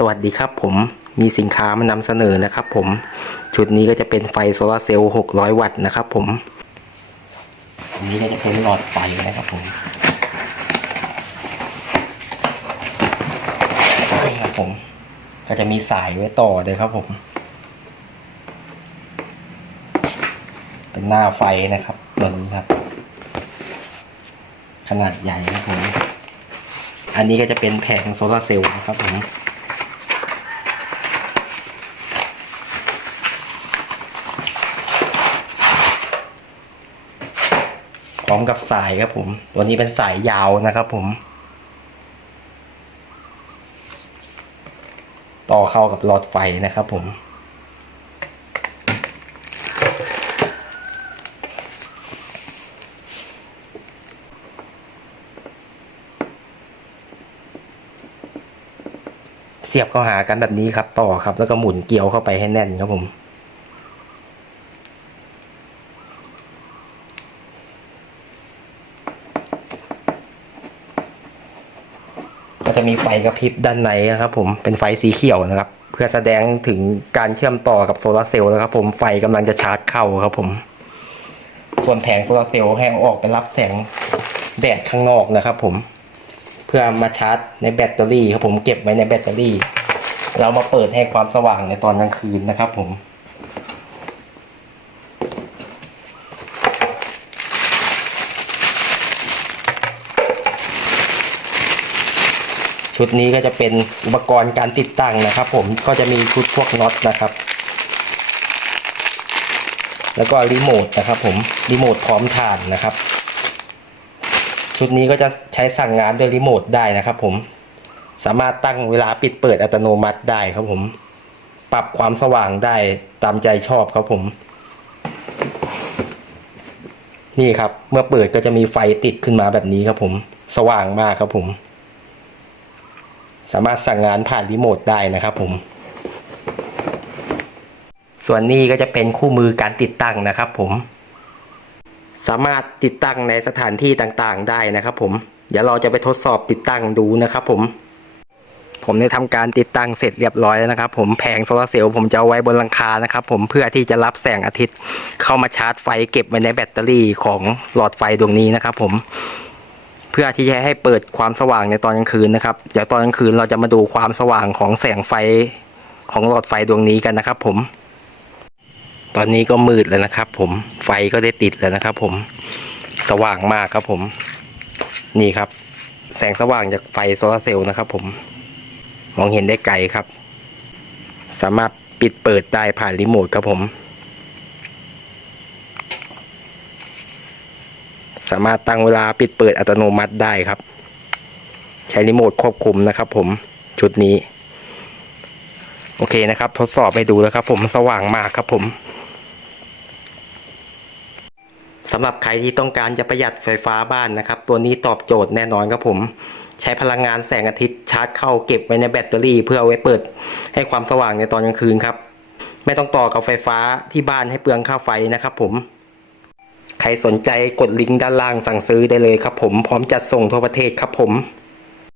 สวัสดีครับผมมีสินค้ามานำเสนอนะครับผม ชุดนี้ก็จะเป็นไฟโซลาเซลล์ 600 วัตต์นะครับผมอันนี้ก็จะเป็นหลอดไฟนะครับผมนี่ครับผม ก็จะมีสายไว้ต่อเลยครับผม เป็นหน้าไฟนะครับตัวนี้ครับ ขนาดใหญ่ครับผม อันนี้ก็จะเป็นแผงโซลาเซลล์นะครับผม พร้อมกับสายครับผม ตัวนี้เป็นสายยาวนะครับผม ต่อเข้ากับหลอดไฟนะครับผมเสียบเข้าหากันแบบนี้ครับต่อครับ แล้วก็หมุนเกลียวเข้าไปให้แน่นครับผม จะมีไฟกระพริบด้านในนะครับ ผมเป็นไฟสีเขียวนะครับ เพื่อแสดงถึงการเชื่อมต่อกับโซลาร์เซลล์นะครับ ผมไฟกำลังจะชาร์จเข้าครับ ผม ส่วนแผงโซลาร์เซลล์ให้เอออกไปรับแสงแดดข้างนอกนะครับ ผม เพื่อมาชาร์จในแบตเตอรี่ครับผมเก็บไว้ในแบตเตอรี่ เรามาเปิดให้ความสว่างในตอนกลางคืนนะครับ ผม ชุดนี้ก็จะเป็นอุปกรณ์การติดตั้งนะครับ ผมก็จะมีชุดพวกน็อตนะครับ แล้วก็รีโมทนะครับ ผมรีโมทพร้อมทานนะครับ ชุดนี้ก็จะใช้สั่งงานด้วยรีโมทได้นะครับ ผมสามารถตั้งเวลาปิดเปิดอัตโนมัติได้ครับผม ปรับความสว่างได้ตามใจชอบครับผม นี่ครับ เมื่อเปิดก็จะมีไฟติดขึ้นมาแบบนี้ครับผม สว่างมากครับผม สามารถสั่งงานผ่านรีโมทได้นะครับผม ส่วนนี้ก็จะเป็นคู่มือการติดตั้งนะครับผม สามารถติดตั้งในสถานที่ต่างๆได้นะครับผม เดี๋ยวเราจะไปทดสอบติดตั้งดูนะครับผม ผมได้ทำการติดตั้งเสร็จเรียบร้อยแล้วนะครับ ผม แผงโซลาร์เซลล์ผมจะเอาไว้บนหลังคานะครับ ผม เพื่อที่จะรับแสงอาทิตย์ เข้ามาชาร์จไฟเก็บไว้ในแบตเตอรี่ของหลอดไฟดวงนี้นะครับ ผม พื่อที่จะให้เปิดความสว่างในตอนกลางคืนนะครับเดี๋ยวตอนกลางคืนเราจะมาดูความสว่างของแสงไฟของหลอดไฟดวงนี้กันนะครับ ผม ตอนนี้ก็มืดแล้วนะครับ ผมไฟก็ได้ติดแล้วนะครับ ผมสว่างมากครับ ผม นี่ครับ แสงสว่างจากไฟโซลาร์เซลล์นะครับ ผม มองเห็นได้ไกลครับ สามารถปิดเปิดได้ผ่านรีโมทครับผม สามารถตั้งเวลาปิดเปิดอัตโนมัติได้ครับ ใช้รีโมทควบคุมนะครับ ผมชุดนี้ โอเคนะครับ ทดสอบให้ดูแล้วครับ ผมสว่างมากครับผมสำหรับใครที่ต้องการจะประหยัดไฟฟ้าบ้านนะครับ ตัวนี้ตอบโจทย์แน่นอนครับผม ใช้พลังงานแสงอาทิตย์ชาร์จเข้าเก็บไว้ในแบตเตอรี่ เพื่อไว้เปิดให้ความสว่างในตอนกลางคืนครับ ไม่ต้องต่อกับไฟฟ้าที่บ้านให้เปลืองค่าไฟนะครับผม ใครสนใจกดลิงก์ด้านล่างสั่งซื้อได้เลยครับผมพร้อมจัดส่งทั่วประเทศครับผม